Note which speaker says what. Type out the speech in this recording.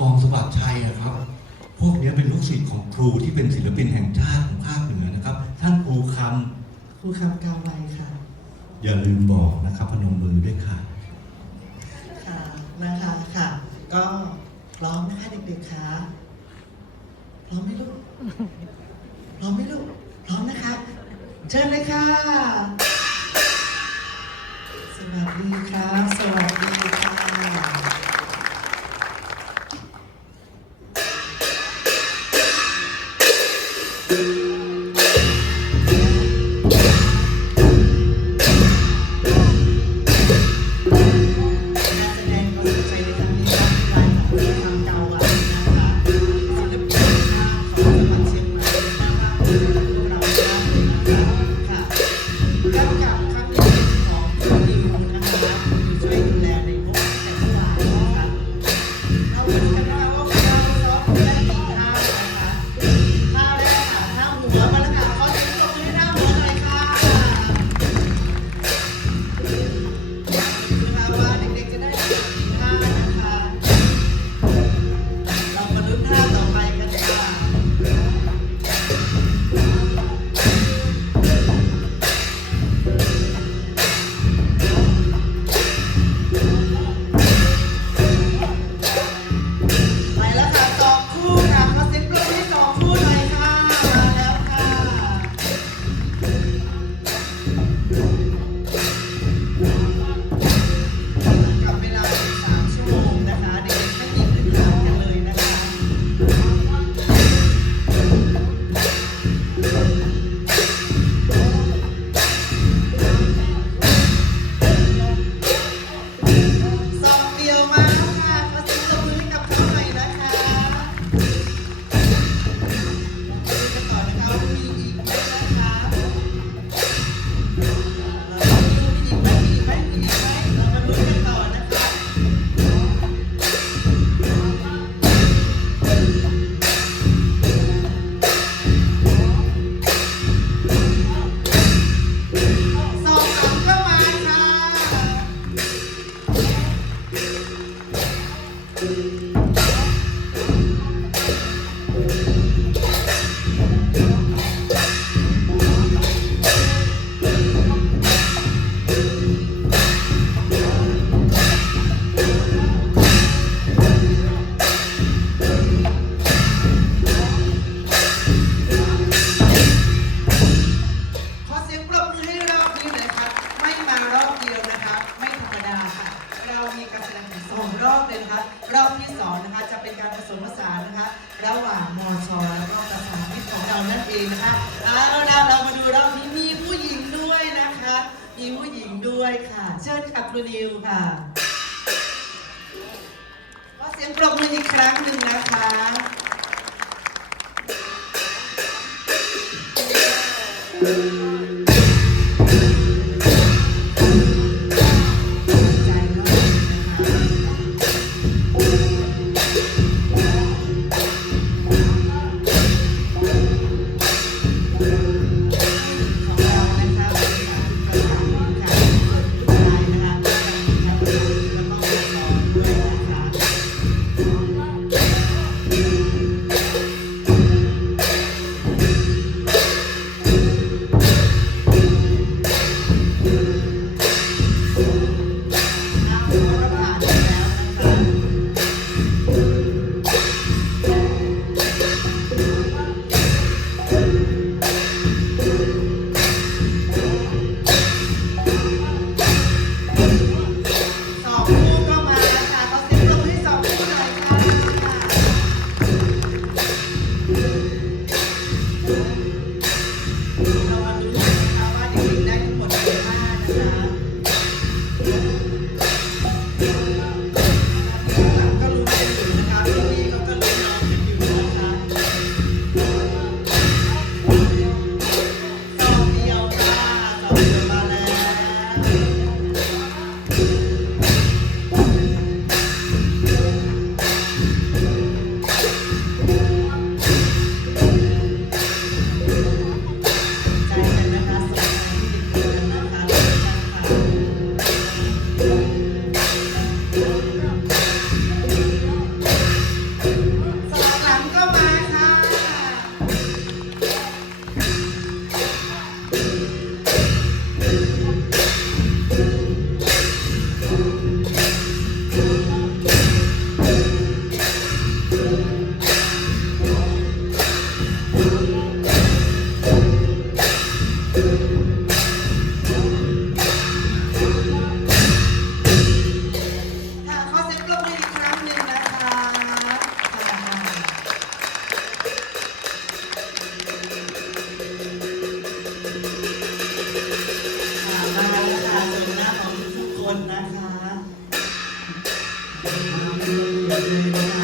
Speaker 1: กองสวัสดิ์ชัยอะครับ พวกนี้เป็นลูกศิษย์ของครูที่เป็นศิลปินแห่งชาติของภาคเหนือนะครับ ท่านครูค
Speaker 2: ครูคำกาวไวค่ะ
Speaker 1: อย่าลืมบอกนะครับพนมมือด้วยค่ะ
Speaker 2: ค่ะนะคะค่ะ ก็พร้อมนะคะเด็กๆคะพร้อมไหมลูกพร้อมไหมลูกพร้อมนะคะเชิญเลยค่ะ สวัสดีครับสวัสดี แสดงความเสียใจในครั้งนี้ นะคะแล้วเราเรามาดูรอบนี้มีผู้หญิงด้วยนะคะ มีผู้หญิงด้วยค่ะ เชิญค่ะครูนิวค่ะขอเสียงปรบมืออีกครั้งหนึ่งนะคะอ ม